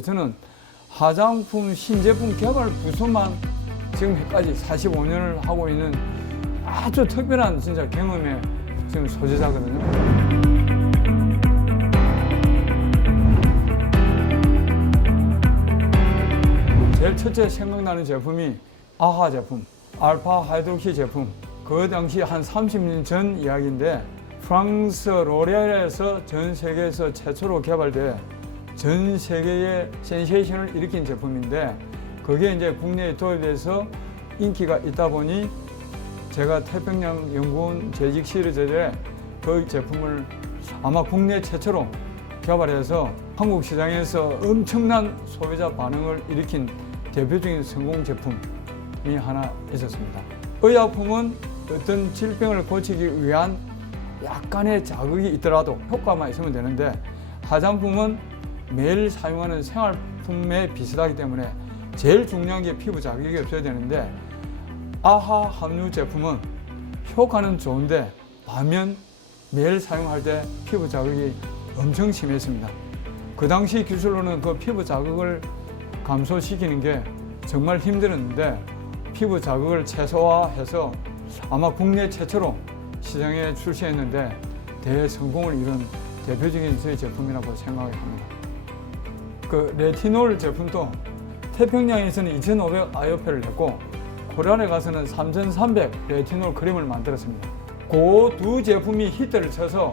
저는 화장품 신제품 개발 부서만 지금까지 45년을 하고 있는 아주 특별한 진짜 경험의 지금 소지자거든요. 제일 첫째 생각나는 제품이 아하 제품, 알파 하이드록시 제품. 그 당시 한 30년 전 이야기인데 프랑스 로레알에서 전 세계에서 최초로 개발돼 전 세계의 센세이션을 일으킨 제품인데 그게 이제 국내에 도입돼서 인기가 있다 보니 제가 태평양 연구원 재직 시절에 그 제품을 아마 국내 최초로 개발해서 한국 시장에서 엄청난 소비자 반응을 일으킨 대표적인 성공 제품이 하나 있었습니다. 의약품은 어떤 질병을 고치기 위한 약간의 자극이 있더라도 효과만 있으면 되는데 화장품은 매일 사용하는 생활품에 비슷하기 때문에 제일 중요한 게 피부 자극이 없어야 되는데 아하 함유 제품은 효과는 좋은데 반면 매일 사용할 때 피부 자극이 엄청 심했습니다. 그 당시 기술로는 그 피부 자극을 감소시키는 게 정말 힘들었는데 피부 자극을 최소화해서 아마 국내 최초로 시장에 출시했는데 대성공을 이룬 대표적인 저희 제품이라고 생각을 합니다. 그 레티놀 제품도 태평양에서는 2,500 아이오페를 했고 코리안에 가서는 3,300 레티놀 크림을 만들었습니다. 그 두 제품이 히트를 쳐서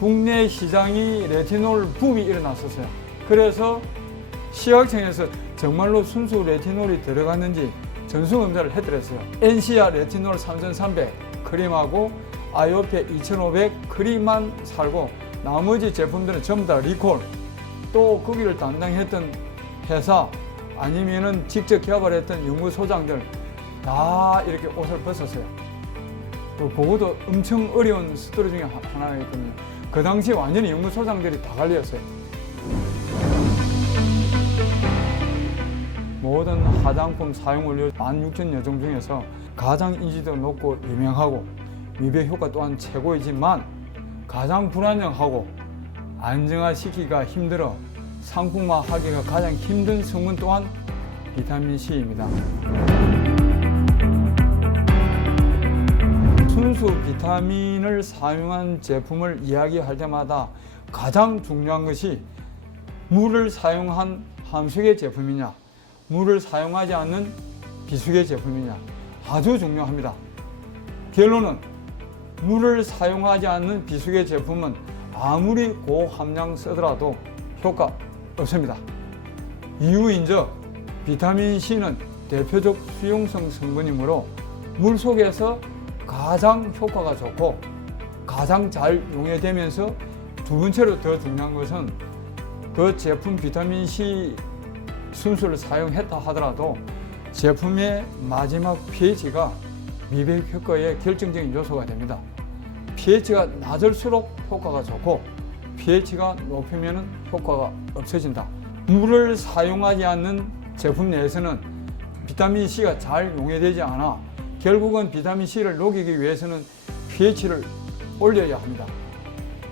국내 시장이 레티놀 붐이 일어났었어요. 그래서 시각청에서 정말로 순수 레티놀이 들어갔는지 전수검사를 해드렸어요. 엔시아 레티놀 3,300 크림하고 아이오페 2,500 크림만 살고 나머지 제품들은 전부 다 리콜. 또 거기를 담당했던 회사 아니면은 직접 개발했던 연구소장들 다 이렇게 옷을 벗었어요. 그것도 엄청 어려운 스토리 중에 하나였거든요. 그 당시 완전히 연구소장들이 다 갈렸어요. 모든 화장품 사용원료 16,000여 종 중에서 가장 인지도 높고 유명하고 미백 효과 또한 최고이지만 가장 불안정하고 안정화시키기가 힘들어 상품화하기가 가장 힘든 성분 또한 비타민C입니다. 순수 비타민을 사용한 제품을 이야기할 때마다 가장 중요한 것이 물을 사용한 함수계 제품이냐 물을 사용하지 않는 비수계 제품이냐 아주 중요합니다. 결론은 물을 사용하지 않는 비수계 제품은 아무리 고함량 쓰더라도 효과 없습니다. 이유인즉 비타민C는 대표적 수용성 성분이므로 물속에서 가장 효과가 좋고 가장 잘 용해되면서 두 번째로 더 중요한 것은 그 제품 비타민C 순수를 사용했다 하더라도 제품의 마지막 pH가 미백 효과의 결정적인 요소가 됩니다. pH가 낮을수록 효과가 좋고 pH가 높으면 효과가 없어진다. 물을 사용하지 않는 제품 내에서는 비타민C가 잘 용해되지 않아 결국은 비타민C를 녹이기 위해서는 pH를 올려야 합니다.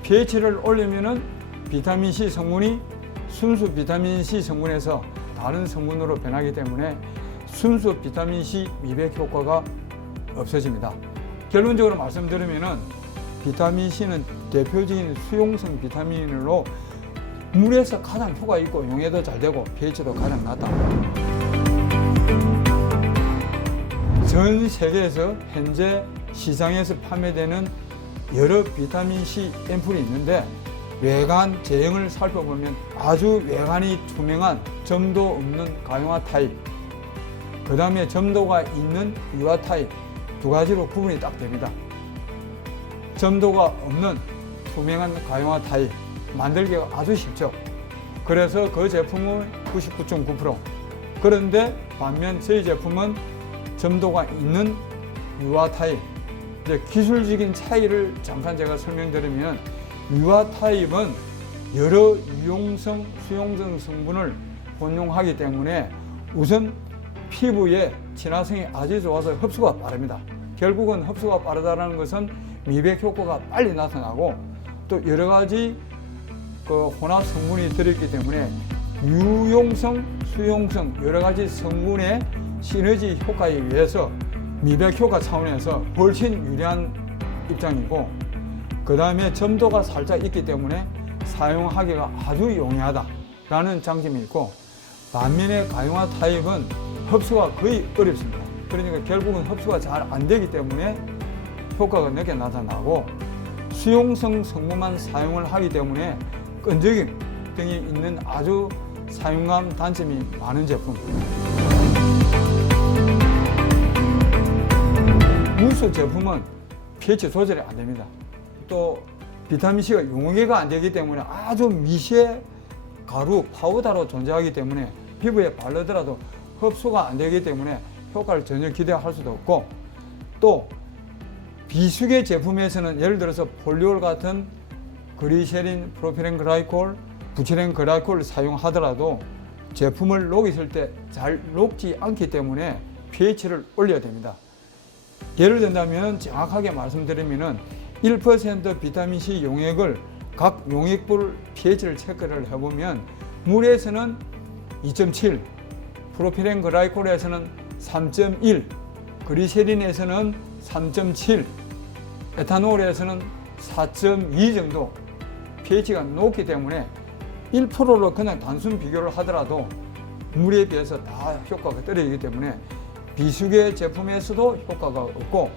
pH를 올리면 비타민C 성분이 순수 비타민C 성분에서 다른 성분으로 변하기 때문에 순수 비타민C 미백 효과가 없어집니다. 결론적으로 말씀드리면 비타민C는 대표적인 수용성 비타민으로 물에서 가장 효과 있고 용해도 잘 되고 pH도 가장 낮다. 전 세계에서 현재 시장에서 판매되는 여러 비타민C 앰플이 있는데 외관 제형을 살펴보면 아주 외관이 투명한 점도 없는 가용화 타입, 그 다음에 점도가 있는 유화 타입 두 가지로 구분이 딱 됩니다. 점도가 없는 투명한 가용화 타입 만들기가 아주 쉽죠. 그래서 그 제품은 99.9%. 그런데 반면 저희 제품은 점도가 있는 유화 타입. 이제 기술적인 차이를 잠깐 제가 설명드리면 유화 타입은 여러 유용성, 수용성 성분을 혼용하기 때문에 우선 피부의 친화성이 아주 좋아서 흡수가 빠릅니다. 결국은 흡수가 빠르다는 것은 미백 효과가 빨리 나타나고 또 여러 가지 그 혼합 성분이 들어있기 때문에 유용성, 수용성 여러 가지 성분의 시너지 효과에 의해서 미백 효과 차원에서 훨씬 유리한 입장이고, 그 다음에 점도가 살짝 있기 때문에 사용하기가 아주 용이하다라는 장점이 있고, 반면에 가용화 타입은 흡수가 거의 어렵습니다. 그러니까 결국은 흡수가 잘 안 되기 때문에 효과가 늦게 나타나고, 수용성 성분만 사용을 하기 때문에 끈적임 등이 있는 아주 사용감 단점이 많은 제품. 무수 제품은 pH 조절이 안 됩니다. 또 비타민C가 용해가 안 되기 때문에 아주 미세 가루, 파우더로 존재하기 때문에 피부에 바르더라도 흡수가 안 되기 때문에 효과를 전혀 기대할 수도 없고, 또 비수계 제품에서는 예를 들어서 폴리올 같은 그리세린, 프로필렌 글라이콜, 부티렌 글라이콜을 사용하더라도 제품을 녹였을 때 잘 녹지 않기 때문에 pH를 올려야 됩니다. 예를 든다면 정확하게 말씀드리면 1% 비타민C 용액을 각 용액별 pH를 체크를 해보면 물에서는 2.7, 프로필렌 글라이콜에서는 3.1, 그리세린에서는 3.7, 에탄올에서는 4.2 정도 pH가 높기 때문에 1%로 그냥 단순 비교를 하더라도 물에 비해서 다 효과가 떨어지기 때문에 비수계 제품에서도 효과가 없고,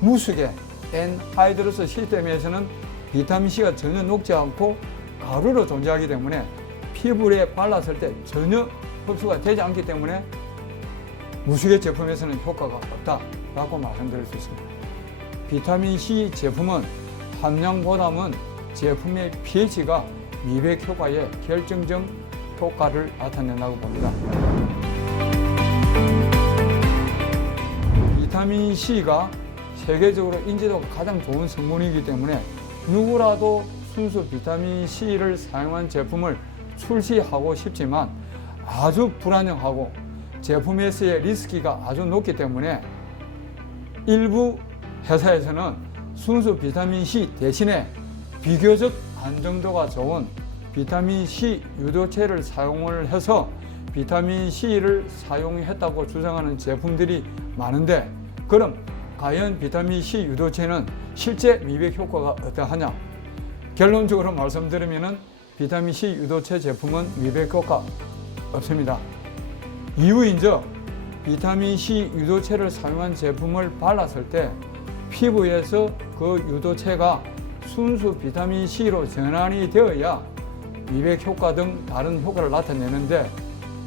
무수계 엔하이드로스 시스템에서는 비타민C가 전혀 녹지 않고 가루로 존재하기 때문에 피부에 발랐을 때 전혀 흡수가 되지 않기 때문에 무수계 제품에서는 효과가 없다라고 말씀드릴 수 있습니다. 비타민C 제품은 함량보다는 제품의 pH가 미백 효과에 결정적 효과를 나타낸다고 봅니다. 비타민C가 세계적으로 인지도가 가장 좋은 성분이기 때문에 누구라도 순수 비타민C를 사용한 제품을 출시하고 싶지만 아주 불안정하고 제품에서의 리스크가 아주 높기 때문에 일부 회사에서는 순수 비타민C 대신에 비교적 안정도가 좋은 비타민C 유도체를 사용을 해서 비타민C를 사용했다고 주장하는 제품들이 많은데, 그럼 과연 비타민C 유도체는 실제 미백 효과가 어떠하냐? 결론적으로 말씀드리면 비타민C 유도체 제품은 미백 효과 없습니다. 이유인즉 비타민C 유도체를 사용한 제품을 발랐을 때 피부에서 그 유도체가 순수 비타민C로 전환이 되어야 미백 효과 등 다른 효과를 나타내는데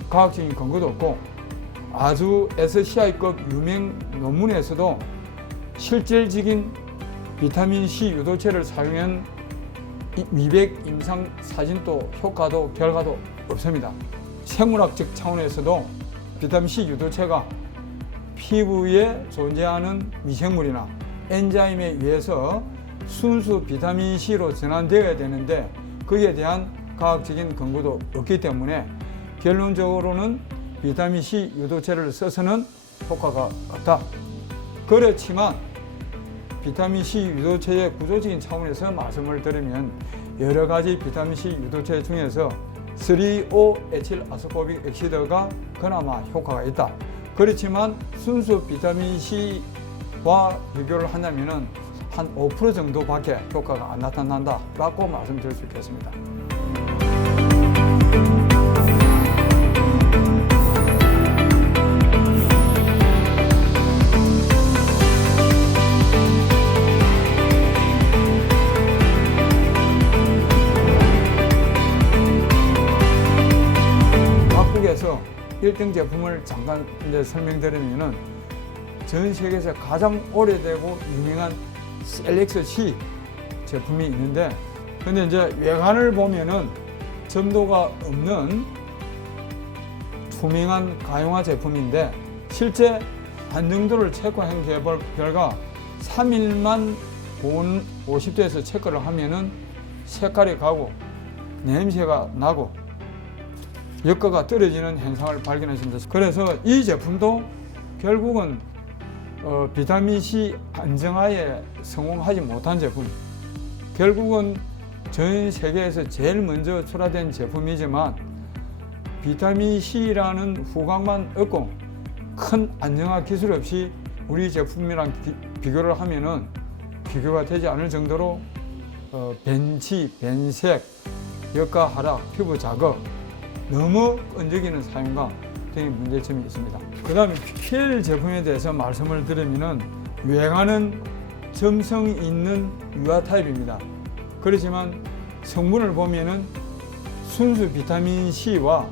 과학적인 근거도 없고, 아주 SCI급 유명 논문에서도 실질적인 비타민C 유도체를 사용한 미백 임상 사진도 효과도 결과도 없습니다. 생물학적 차원에서도 비타민C 유도체가 피부에 존재하는 미생물이나 엔자임에 의해서 순수 비타민C로 전환되어야 되는데 그에 대한 과학적인 근거도 없기 때문에 결론적으로는 비타민C 유도체를 써서는 효과가 없다. 그렇지만 비타민C 유도체의 구조적인 차원에서 말씀을 드리면 여러 가지 비타민C 유도체 중에서 3,5-에틸아스코빅 액시드가 그나마 효과가 있다. 그렇지만 순수 비타민C와 비교를 한다면 한 5% 정도밖에 효과가 안 나타난다라고 말씀드릴 수 있겠습니다. 각국에서 1등 제품을 잠깐 설명드리면은 전 세계에서 가장 오래되고 유명한 셀렉스-C 제품이 있는데, 근데 이제 외관을 보면은 점도가 없는 투명한 가용화 제품인데 실제 안정도를 체크한 결과 3일만 고온 50도에서 체크를 하면은 색깔이 가고 냄새가 나고 효과가 떨어지는 현상을 발견했습니다. 그래서 이 제품도 결국은 비타민C 안정화에 성공하지 못한 제품, 결국은 전 세계에서 제일 먼저 출하된 제품이지만 비타민 C라는 후광만 얻고 큰 안정화 기술 없이 우리 제품이랑 비교를 하면은 비교가 되지 않을 정도로 벤치, 변색, 역가 하락, 피부 자극, 너무 끈적이는 사용감 등의 문제점이 있습니다. 그 다음에 PL 제품에 대해서 말씀을 드리면은 유행하는 점성 있는 유화 타입입니다. 그렇지만 성분을 보면은 순수 비타민 C와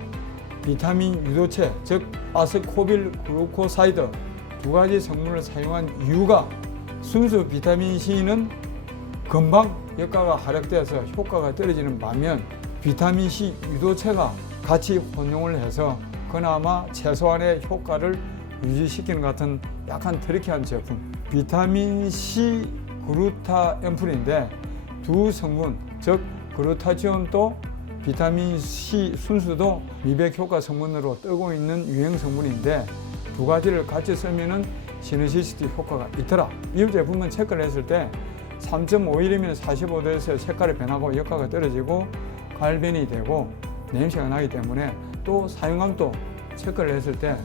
비타민 유도체, 즉 아스코빌 글루코사이드 두 가지 성분을 사용한 이유가 순수 비타민 C는 금방 역가가 하락되어서 효과가 떨어지는 반면 비타민 C 유도체가 같이 혼용을 해서 그나마 최소한의 효과를 유지시키는 것 같은 약간 트리키한 제품. 비타민 C 그루타엠플인데 두 성분, 즉 그루타치온도 비타민 C 순수도 미백 효과 성분으로 뜨고 있는 유행 성분인데 두 가지를 같이 쓰면은 시너지시티 효과가 있더라. 이 제품은 체크를 했을 때 3.5일이면 45도에서 색깔이 변하고 역가가 떨어지고 갈변이 되고 냄새가 나기 때문에 또 사용감도 체크를 했을 때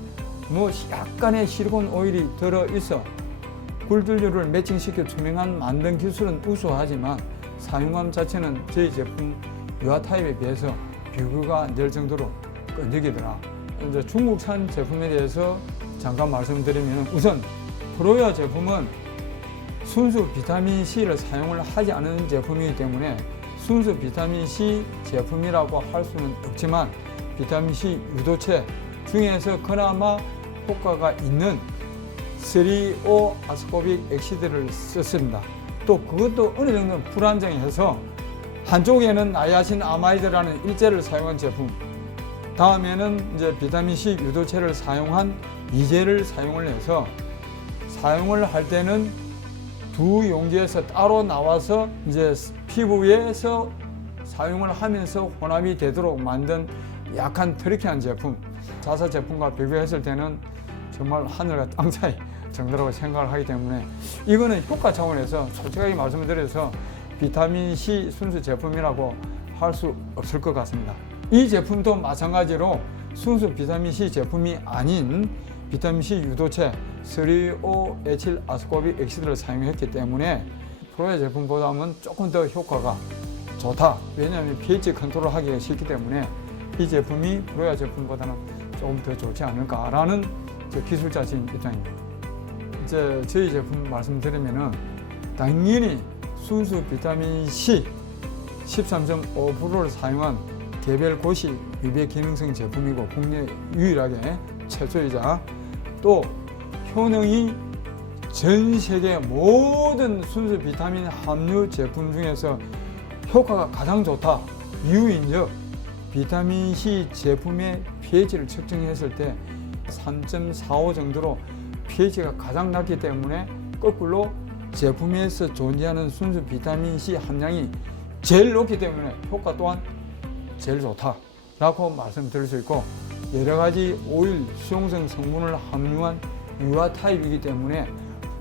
뭐 약간의 실리콘 오일이 들어있어 굴들류를 매칭시켜 투명한 만든 기술은 우수하지만 사용감 자체는 저희 제품 유화 타입에 비해서 비교가 안 될 정도로 끈적이더라. 이제 중국산 제품에 대해서 잠깐 말씀드리면 우선 프로유화 제품은 순수 비타민 C를 사용을 하지 않은 제품이기 때문에 순수 비타민 C 제품이라고 할 수는 없지만 비타민 C 유도체 중에서 그나마 효과가 있는 3,5 아스코빅 액시드를 썼습니다. 또 그것도 어느 정도는 불안정해서 한쪽에는 나이아신 아마이드라는 일제를 사용한 제품, 다음에는 이제 비타민 C 유도체를 사용한 이제를 사용을 해서 사용을 할 때는 두 용기에서 따로 나와서 이제 피부에서 사용을 하면서 혼합이 되도록 만든 약간 트리키한 제품. 자사 제품과 비교했을 때는 정말 하늘과 땅 차이 정도라고 생각을 하기 때문에 이거는 효과 차원에서 솔직하게 말씀을 드려서 비타민 C 순수 제품이라고 할 수 없을 것 같습니다. 이 제품도 마찬가지로 순수 비타민 C 제품이 아닌 비타민 C 유도체 3,5에틸 아스코빅 액시드를 사용했기 때문에 프로야 제품보다는 조금 더 효과가 좋다. 왜냐하면 pH 컨트롤 하기가 쉽기 때문에 이 제품이 프로야 제품보다는 조금 더 좋지 않을까라는 기술자적인 입장입니다. 이제 저희 제품 말씀드리면은 당연히 순수 비타민 C 13.5%를 사용한 개별 고시 미백 기능성 제품이고 국내 유일하게 최초이자 또 효능이 전 세계 모든 순수 비타민 함유 제품 중에서 효과가 가장 좋다. 이유인즉 비타민 C 제품의 pH를 측정했을 때 3.45 정도로 pH가 가장 낮기 때문에 거꾸로 제품에서 존재하는 순수 비타민 C 함량이 제일 높기 때문에 효과 또한 제일 좋다라고 말씀드릴 수 있고 여러 가지 오일, 수용성 성분을 함유한 유화 타입이기 때문에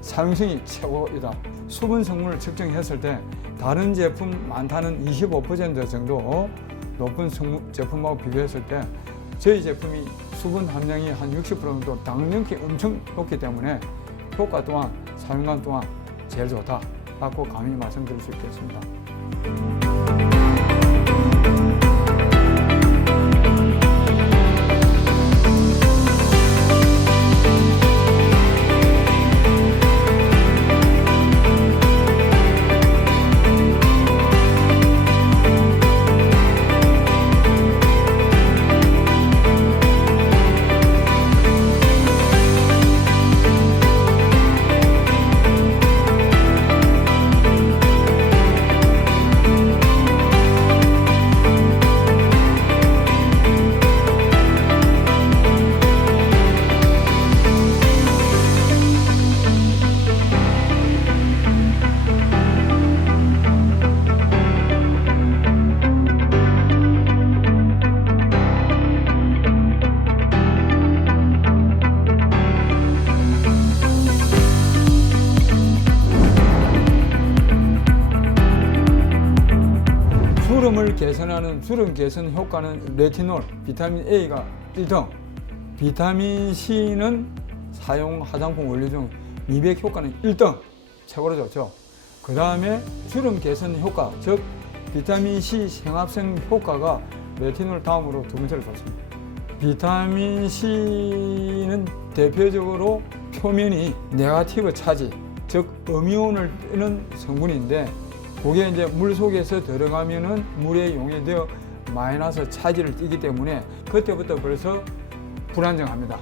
사용성이 최고이다. 수분 성분을 측정했을 때 다른 제품 많다는 25% 정도 높은 제품하고 비교했을 때 저희 제품이 수분 함량이 한 60% 정도 당연히 엄청 높기 때문에 효과 또한 사용감 또한 제일 좋다라고 감히 말씀드릴 수 있겠습니다. 개선하는 주름 개선 효과는 레티놀, 비타민 A가 1등, 비타민 C는 사용 화장품 원료 중 미백 효과는 1등, 최고로 좋죠. 그 다음에 주름 개선 효과, 즉 비타민 C 생합성 효과가 레티놀 다음으로 두 번째로 좋습니다. 비타민 C는 대표적으로 표면이 네거티브 차지, 즉 음이온을 떼는 성분인데, 그게 이제 물 속에서 들어가면은 물에 용해되어 마이너스 차지를 띠기 때문에 그때부터 벌써 불안정합니다.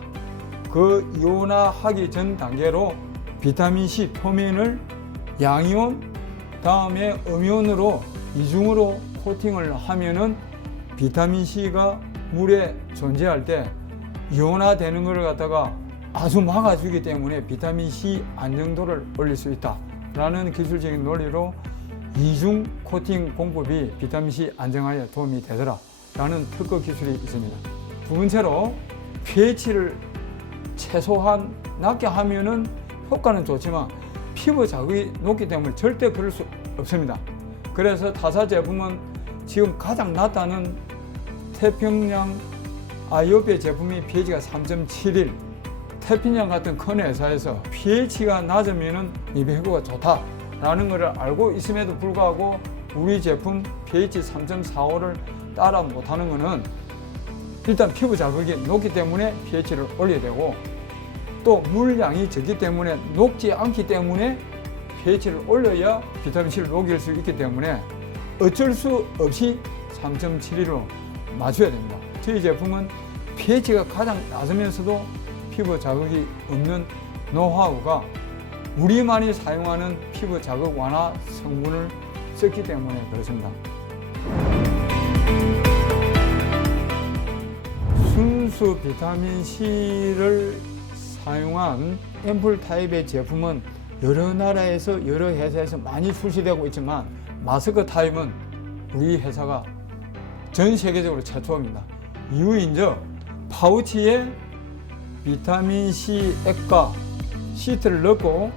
그 이온화하기 전 단계로 비타민 C 표면을 양이온 다음에 음이온으로 이중으로 코팅을 하면은 비타민 C가 물에 존재할 때 이온화되는 것을 갖다가 아주 막아주기 때문에 비타민 C 안정도를 올릴 수 있다라는 기술적인 논리로 이중 코팅 공법이 비타민 C 안정화에 도움이 되더라라는 특허 기술이 있습니다. 두 번째로 pH를 최소한 낮게 하면은 효과는 좋지만 피부 자극이 높기 때문에 절대 그럴 수 없습니다. 그래서 타사 제품은 지금 가장 낮다는 태평양 아이오피아 제품이 pH가 3.71, 태평양 같은 큰 회사에서 pH가 낮으면 미백 효과가 좋다라는 것을 알고 있음에도 불구하고 우리 제품 pH 3.45를 따라 못하는 것은 일단 피부 자극이 높기 때문에 pH를 올려야 되고, 또 물량이 적기 때문에 녹지 않기 때문에 pH를 올려야 비타민C를 녹일 수 있기 때문에 어쩔 수 없이 3.71로 맞춰야 됩니다. 저희 제품은 pH가 가장 낮으면서도 피부 자극이 없는 노하우가 우리만이 사용하는 피부 자극 완화 성분을 썼기 때문에 그렇습니다. 순수 비타민C를 사용한 앰플 타입의 제품은 여러 나라에서 여러 회사에서 많이 출시되고 있지만 마스크 타입은 우리 회사가 전 세계적으로 최초입니다. 이유인즉 파우치에 비타민C 액과 시트를 넣고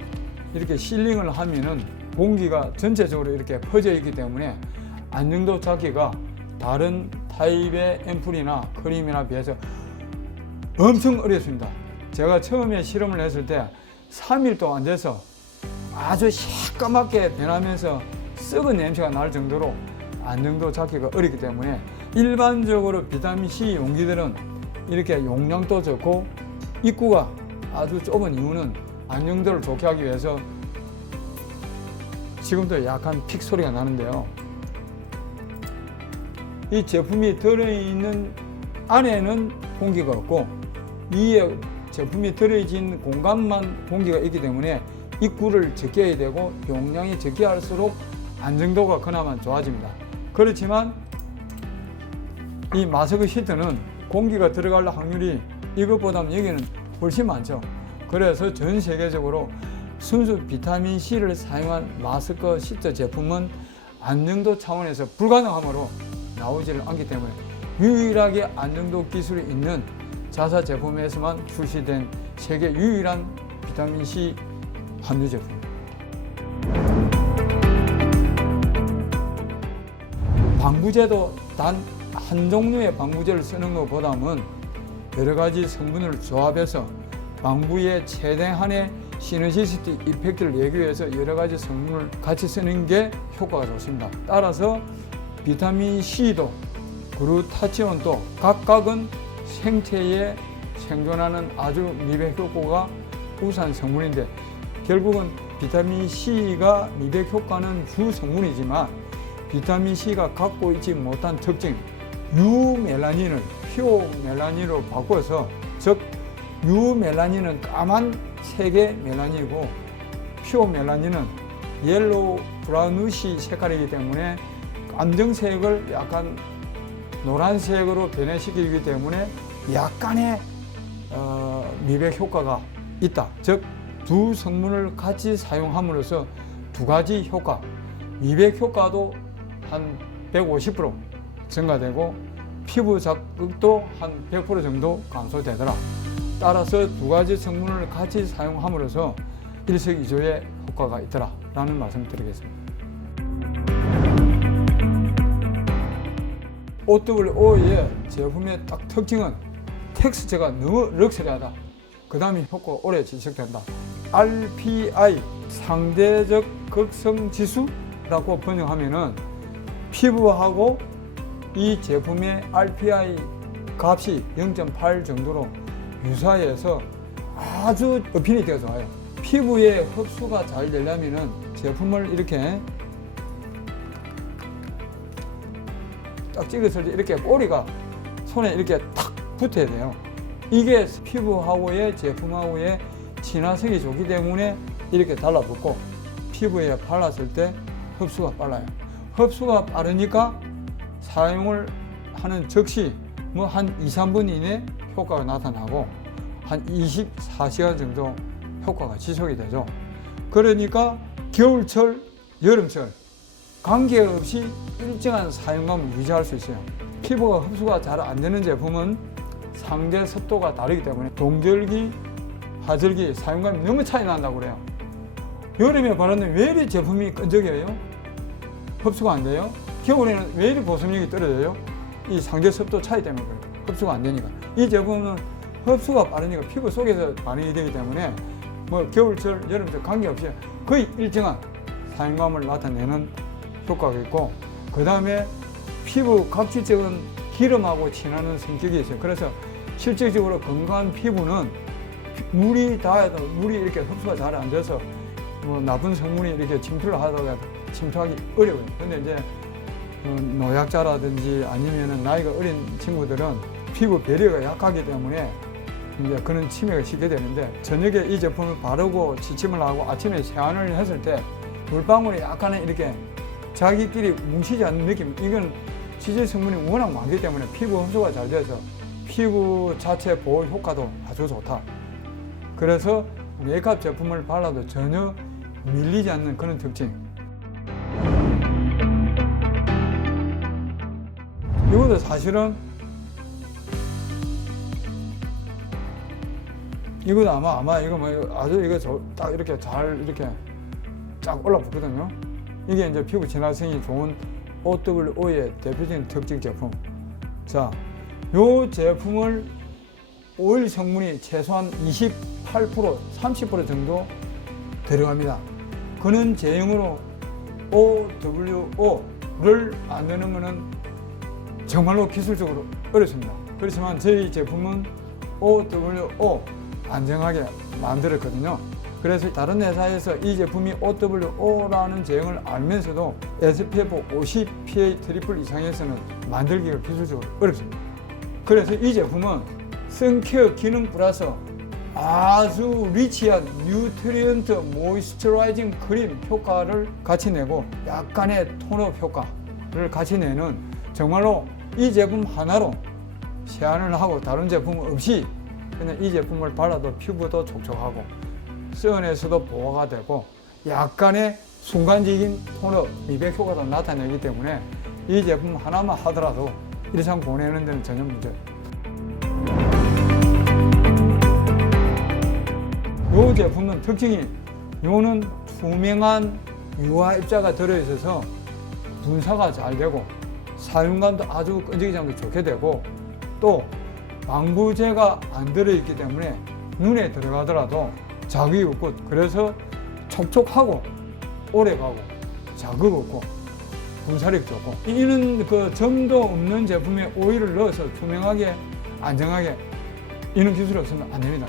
이렇게 실링을 하면은 공기가 전체적으로 이렇게 퍼져 있기 때문에 안정도 잡기가 다른 타입의 앰플이나 크림이나 비해서 엄청 어렵습니다. 제가 처음에 실험을 했을 때 3일도 안 돼서 아주 새까맣게 변하면서 썩은 냄새가 날 정도로 안정도 잡기가 어렵기 때문에 일반적으로 비타민C 용기들은 이렇게 용량도 적고 입구가 아주 좁은 이유는 안정도를 좋게 하기 위해서, 지금도 약간 픽 소리가 나는데요. 이 제품이 들어있는 안에는 공기가 없고 위에 제품이 들어있는 공간만 공기가 있기 때문에 입구를 적게 해야 되고 용량이 적게 할수록 안정도가 그나마 좋아집니다. 그렇지만 이 마스크 시트는 공기가 들어갈 확률이 이것보다는 여기는 훨씬 많죠. 그래서 전 세계적으로 순수 비타민C를 사용한 마스크 시트 제품은 안정도 차원에서 불가능하므로 나오지를 않기 때문에 유일하게 안정도 기술이 있는 자사 제품에서만 출시된 세계 유일한 비타민C 함유 제품. 방부제도 단 한 종류의 방부제를 쓰는 것보다는 여러 가지 성분을 조합해서 방부의 최대한의 시너지스틱 이펙트를 내기 위해서 여러 가지 성분을 같이 쓰는 게 효과가 좋습니다. 따라서 비타민C도 글루타치온도 각각은 생체에 생존하는 아주 미백 효과가 우수한 성분인데, 결국은 비타민C가 미백 효과는 주 성분이지만 비타민C가 갖고 있지 못한 특징, 유멜라닌을 피오멜라닌으로 바꿔서, 즉 유멜라닌은 까만 색의 멜라닌이고 피오멜라닌은 옐로우 브라우니시 색깔이기 때문에 검정색을 약간 노란색으로 변해시키기 때문에 약간의 미백 효과가 있다. 즉 두 성분을 같이 사용함으로써 두 가지 효과, 미백 효과도 한 150% 증가되고 피부 자극도 한 100% 정도 감소되더라. 따라서 두 가지 성분을 같이 사용함으로써 일석이조의 효과가 있더라 라는 말씀 드리겠습니다. OWO의 제품의 딱 특징은 텍스처가 너무 럭셔리하다. 그 다음에 효과가 오래 지속된다. RPI 상대적 극성 지수라고 번역하면은 피부하고 이 제품의 RPI 값이 0.8 정도로 유사해서 아주 어피니티가 좋아요. 피부에 흡수가 잘 되려면은 제품을 이렇게 딱 찍었을 때 이렇게 꼬리가 손에 이렇게 탁 붙어야 돼요. 이게 피부하고의 제품하고의 친화성이 좋기 때문에 이렇게 달라붙고 피부에 발랐을 때 흡수가 빨라요. 흡수가 빠르니까 사용을 하는 즉시 뭐 한 2, 3분 이내 효과가 나타나고 한 24시간 정도 효과가 지속이 되죠. 그러니까 겨울철, 여름철 관계없이 일정한 사용감을 유지할 수 있어요. 피부가 흡수가 잘 안 되는 제품은 상대 습도가 다르기 때문에 동절기, 하절기 사용감이 너무 차이 난다고 그래요. 여름에 바르는 왜 이리 제품이 끈적여요? 흡수가 안 돼요? 겨울에는 왜 이리 보습력이 떨어져요? 이 상대 습도 차이 때문에 그래요. 흡수가 안 되니까. 이 제품은 흡수가 빠르니까 피부 속에서 반응이 되기 때문에 뭐 겨울철, 여름철 관계없이 거의 일정한 사용감을 나타내는 효과가 있고, 그 다음에 피부 각질적인 기름하고 친하는 성격이 있어요. 그래서 실질적으로 건강한 피부는 물이 닿아도 물이 이렇게 흡수가 잘 안 돼서 뭐 나쁜 성분이 이렇게 침투를 하다가 침투하기 어려워요. 근데 이제 노약자라든지 아니면은 나이가 어린 친구들은 피부 배려가 약하기 때문에 이제 그런 치매가 쉽게 되는데, 저녁에 이 제품을 바르고 지침을 하고 아침에 세안을 했을 때 물방울이 약간은 이렇게 자기끼리 뭉치지 않는 느낌, 이건 지질 성분이 워낙 많기 때문에 피부 흡수가 잘 돼서 피부 자체 보호 효과도 아주 좋다. 그래서 메이크업 제품을 발라도 전혀 밀리지 않는 그런 특징. 이것도 사실은 이것도 아마 이거 뭐 아주 이거 딱 이렇게 잘 이렇게 쫙 올라붙거든요. 이게 이제 피부 진화성이 좋은 OWO의 대표적인 특징 제품. 자, 요 제품을 오일 성분이 최소한 28%, 30% 정도 들어갑니다. 그는 제형으로 OWO를 만드는 것은 정말로 기술적으로 어렵습니다. 그렇지만 저희 제품은 OWO 안정하게 만들었거든요. 그래서 다른 회사에서 이 제품이 OWO라는 제형을 알면서도 SPF 50 PA 트리플 이상에서는 만들기가 기술적으로 어렵습니다. 그래서 이 제품은 선케어 기능 플러스 아주 리치한 뉴트리언트 모이스처라이징 크림 효과를 같이 내고 약간의 톤업 효과를 같이 내는, 정말로 이 제품 하나로 세안을 하고 다른 제품 없이 그냥 이 제품을 발라도 피부도 촉촉하고 선에서도 보호가 되고 약간의 순간적인 톤업, 미백 효과도 나타내기 때문에 이 제품 하나만 하더라도 일상 보내는 데는 전혀 문제 없습니다. 이 제품은 특징이, 요는 투명한 유화 입자가 들어있어서 분사가 잘 되고 사용감도 아주 끈적이지 좋게 되고, 또 방부제가 안 들어있기 때문에 눈에 들어가더라도 자극이 없고, 그래서 촉촉하고 오래가고 자극 없고 분사력 좋고, 이는 그 점도 없는 제품에 오일을 넣어서 투명하게 안정하게, 이런 기술이 없으면 안 됩니다.